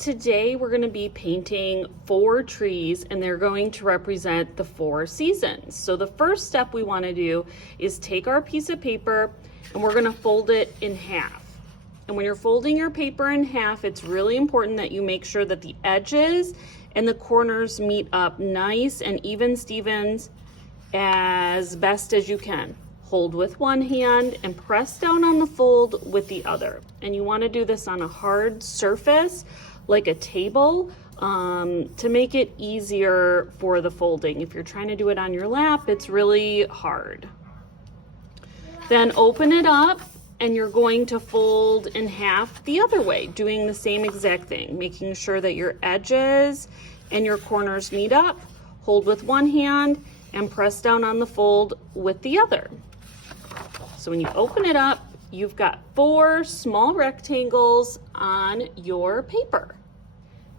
Today we're going to be painting 4 trees and they're going to represent the 4 seasons. So the first step we want to do is take our piece of paper and we're going to fold it in half. And when you're folding your paper in half, it's really important that you make sure that the edges and the corners meet up nice and even Stevens as best as you can. Hold with one hand and press down on the fold with the other. And you want to do this on a hard surface like a table to make it easier for the folding. If you're trying to do it on your lap, it's really hard. Then open it up and you're going to fold in half the other way, doing the same exact thing, making sure that your edges and your corners meet up. Hold with one hand and press down on the fold with the other. So when you open it up, you've got 4 small rectangles on your paper.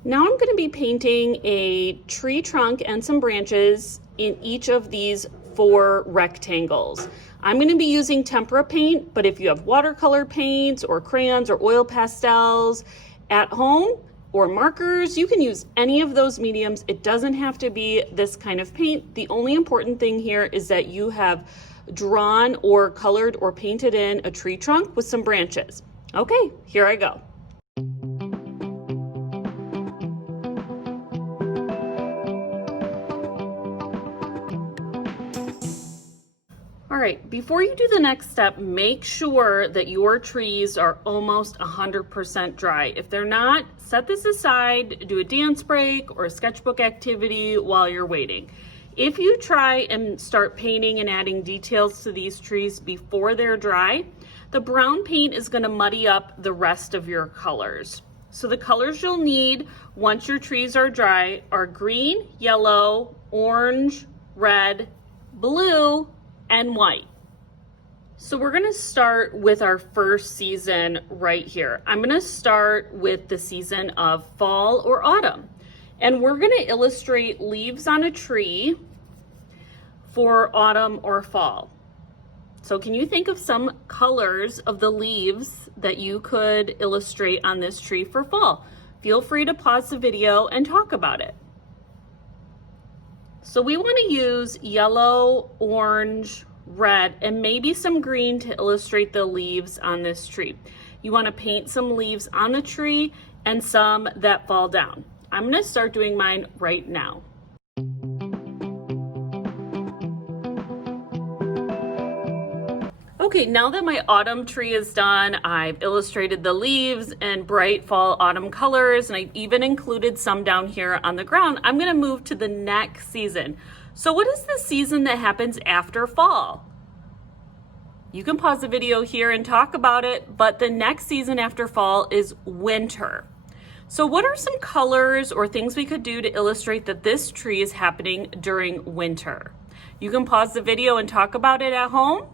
Now I'm going to be painting a tree trunk and some branches in each of these 4 rectangles. I'm going to be using tempera paint, but if you have watercolor paints or crayons or oil pastels at home or markers, you can use any of those mediums. It doesn't have to be this kind of paint. The only important thing here is that you have drawn or colored or painted in a tree trunk with some branches. Okay, here I go. All right, before you do the next step, make sure that your trees are almost 100% dry. If they're not, set this aside, do a dance break or a sketchbook activity while you're waiting. If you try and start painting and adding details to these trees before they're dry, the brown paint is going to muddy up the rest of your colors. So the colors you'll need once your trees are dry are green, yellow, orange, red, blue, and white. So we're going to start with our first season right here. I'm going to start with the season of fall or autumn. And we're going to illustrate leaves on a tree for autumn or fall. So can you think of some colors of the leaves that you could illustrate on this tree for fall? Feel free to pause the video and talk about it. So we want to use yellow, orange, red, and maybe some green to illustrate the leaves on this tree. You want to paint some leaves on the tree and some that fall down. I'm going to start doing mine right now. Okay, now that my autumn tree is done, I've illustrated the leaves in bright fall autumn colors, and I even included some down here on the ground. I'm going to move to the next season. So what is the season that happens after fall? You can pause the video here and talk about it, but the next season after fall is winter. So what are some colors or things we could do to illustrate that this tree is happening during winter? You can pause the video and talk about it at home,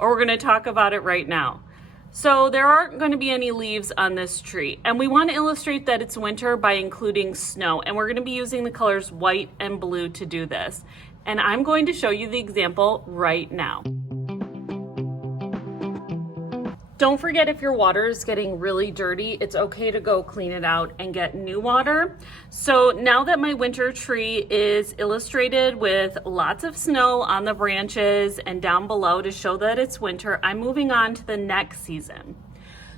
or we're going to talk about it right now. So there aren't going to be any leaves on this tree, and we want to illustrate that it's winter by including snow, and we're going to be using the colors white and blue to do this. And I'm going to show you the example right now. Don't forget, if your water is getting really dirty, it's okay to go clean it out and get new water. So now that my winter tree is illustrated with lots of snow on the branches and down below to show that it's winter, I'm moving on to the next season.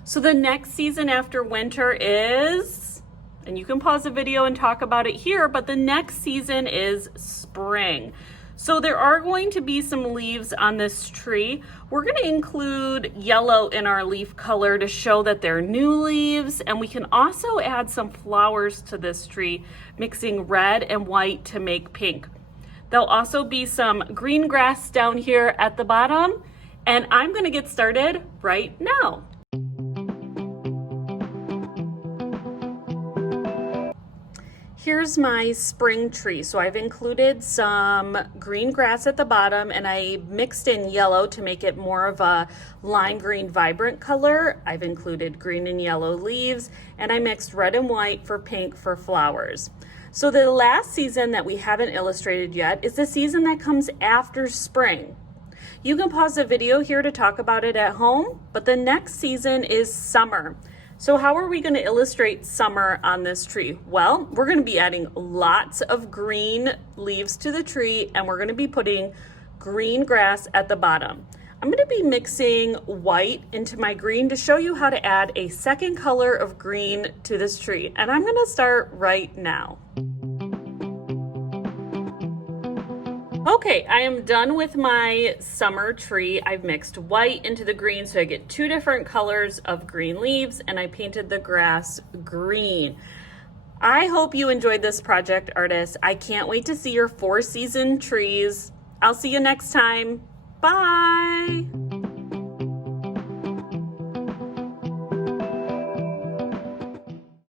So the next season after winter is, and you can pause the video and talk about it here, but the next season is spring. So there are going to be some leaves on this tree. We're going to include yellow in our leaf color to show that they're new leaves, and we can also add some flowers to this tree, mixing red and white to make pink. There'll also be some green grass down here at the bottom, and I'm going to get started right now. Here's my spring tree. So I've included some green grass at the bottom, and I mixed in yellow to make it more of a lime green vibrant color. I've included green and yellow leaves, and I mixed red and white for pink for flowers. So the last season that we haven't illustrated yet is the season that comes after spring. You can pause the video here to talk about it at home, but the next season is summer. So how are we going to illustrate summer on this tree? Well, we're going to be adding lots of green leaves to the tree, and we're going to be putting green grass at the bottom. I'm going to be mixing white into my green to show you how to add a second color of green to this tree. And I'm going to start right now. Okay, I am done with my summer tree. I've mixed white into the green so I get two different colors of green leaves, and I painted the grass green. I hope you enjoyed this project, artists. I can't wait to see your 4-season trees. I'll see you next time. Bye.